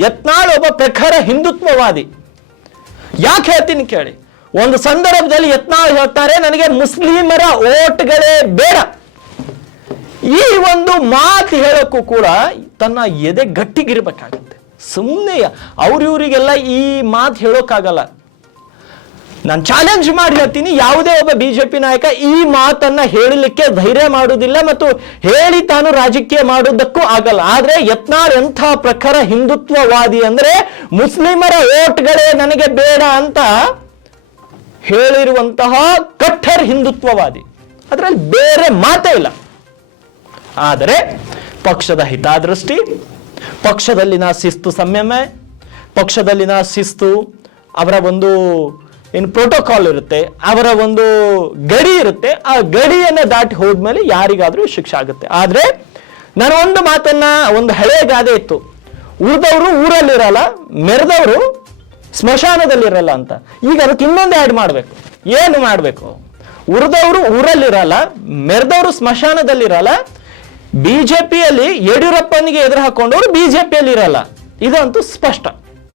ಯತ್ನಾಳ್ ಒಬ್ಬ ಪ್ರಖರ ಹಿಂದುತ್ವವಾದಿ. ಯಾಕೆ ಹೇಳ್ತೀನಿ ಕೇಳಿ. ಒಂದು ಸಂದರ್ಭದಲ್ಲಿ ಯತ್ನಾಳ್ ಹೇಳ್ತಾರೆ, ನನಗೆ ಮುಸ್ಲಿಮರ ಓಟ್ಗಳೇ ಬೇಡ. ಈ ಒಂದು ಮಾತು ಹೇಳಕ್ಕೂ ಕೂಡ ತನ್ನ ಎದೆ ಗಟ್ಟಿಗಿರ್ಬೇಕಾಗತ್ತೆ. ಸುಮ್ಮನೆ ಅವ್ರಿವ್ರಿಗೆಲ್ಲ ಈ ಮಾತು ಹೇಳೋಕ್ಕಾಗಲ್ಲ. ನಾನು ಚಾಲೆಂಜ್ ಮಾಡಿ ಹೇಳ್ತೀನಿ, ಯಾವುದೇ ಒಬ್ಬ ಬಿಜೆಪಿ ನಾಯಕ ಈ ಮಾತನ್ನ ಹೇಳಲಿಕ್ಕೆ ಧೈರ್ಯ ಮಾಡುವುದಿಲ್ಲ ಮತ್ತು ಹೇಳಿ ತಾನು ರಾಜಕೀಯ ಮಾಡುವುದಕ್ಕೂ ಆಗಲ್ಲ. ಆದ್ರೆ ಯತ್ನಾಳ್ ಎಂಥ ಪ್ರಖರ ಹಿಂದುತ್ವವಾದಿ ಅಂದ್ರೆ ಮುಸ್ಲಿಮರ ಓಟ್ಗಳೇ ನನಗೆ ಬೇಡ ಅಂತ ಹೇಳಿರುವಂತಹ ಕಟ್ಟರ್ ಹಿಂದುತ್ವವಾದಿ. ಅದರಲ್ಲಿ ಬೇರೆ ಮಾತೇ ಇಲ್ಲ. ಆದರೆ ಪಕ್ಷದ ಹಿತಾದೃಷ್ಟಿ, ಪಕ್ಷದಲ್ಲಿನ ಶಿಸ್ತು ಸಂಯಮ, ಪಕ್ಷದಲ್ಲಿನ ಶಿಸ್ತು, ಅವರ ಒಂದು ಏನು ಪ್ರೋಟೋಕಾಲ್ ಇರುತ್ತೆ, ಅವರ ಒಂದು ಗಡಿ ಇರುತ್ತೆ. ಆ ಗಡಿಯನ್ನು ದಾಟಿ ಹೋದ್ಮೇಲೆ ಯಾರಿಗಾದ್ರೂ ಶಿಕ್ಷೆ ಆಗುತ್ತೆ. ಆದ್ರೆ ನಾನು ಒಂದು ಮಾತನ್ನ, ಒಂದು ಹಳೆ ಗಾದೆ ಇತ್ತು, ಉಳಿದವರು ಊರಲ್ಲಿರಲ್ಲ, ಮೆರೆದವರು ಸ್ಮಶಾನದಲ್ಲಿರಲ್ಲ ಅಂತ. ಈಗ ಅದಕ್ಕೆ ಇನ್ನೊಂದು ಆ್ಯಡ್ ಮಾಡಬೇಕು. ಏನು ಮಾಡಬೇಕು? ಉಳಿದವರು ಊರಲ್ಲಿರಲ್ಲ, ಮೆರೆದವರು ಸ್ಮಶಾನದಲ್ಲಿರಲ್ಲ. ಬಿಜೆಪಿಯಲ್ಲಿ ಯಡಿಯೂರಪ್ಪನಿಗೆ ಎದುರು ಹಾಕೊಂಡವರು ಬಿಜೆಪಿಯಲ್ಲಿ ಇರಲ್ಲ. ಇದಂತೂ ಸ್ಪಷ್ಟ.